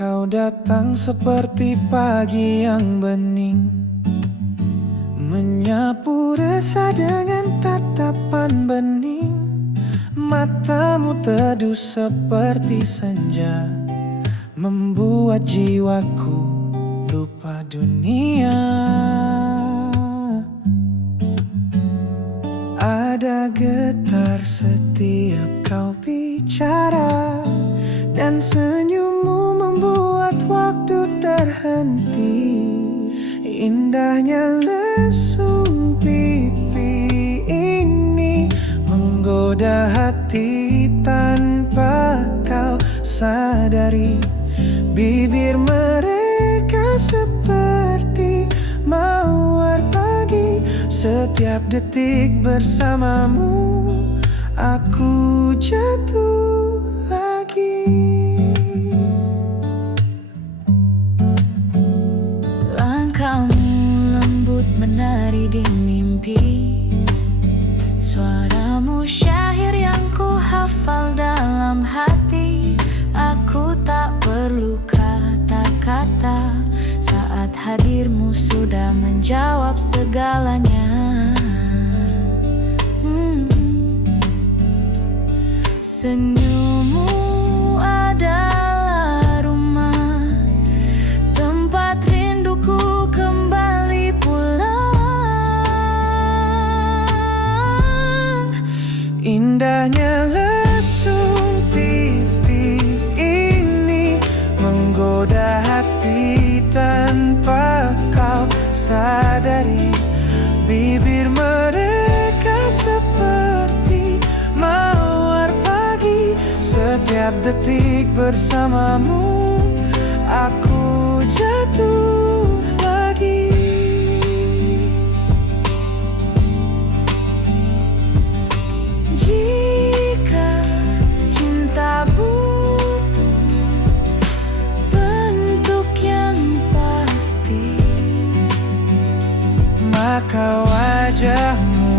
Kau datang seperti pagi yang bening, menyapu resah dengan tatapan bening. Matamu teduh seperti senja, membuat jiwaku lupa dunia. Ada getar setiap kau bicara, dan senyummu membuat waktu terhenti. Indahnya lesung pipi ini menggoda hati tanpa kau sadari. Bibir mereka seperti mawar pagi. Setiap detik bersamamu aku jatuh lagi. Langkahmu lembut menari di mimpi, suaramu syair yang ku hafal dalam hati. Aku tak perlu kata-kata, saat hadirmu sudah menjawab segalanya. Senyummu adalah rumah, tempat rinduku kembali pulang. Indahnya lesung pipi ini menggoda hati tanpa kau sadari. Bibir mereka seperti mawar pagi. Setiap detik bersamamu aku jatuh lagi. Jika cinta butuh bentuk yang pasti, maka wajahmu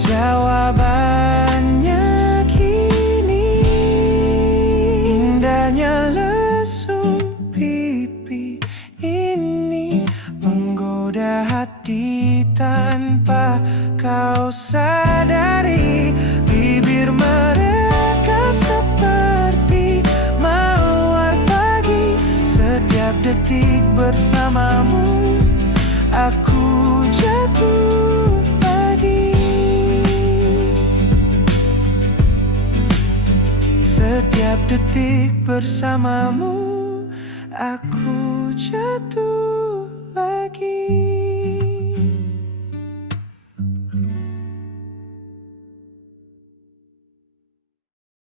jawabannya kini. Indahnya lesung pipi ini menggoda hati tanpa kau sadari. Bibir mereka seperti mawar pagi. Setiap detik bersamamu aku jatuh lagi. Setiap detik bersamamu aku jatuh lagi.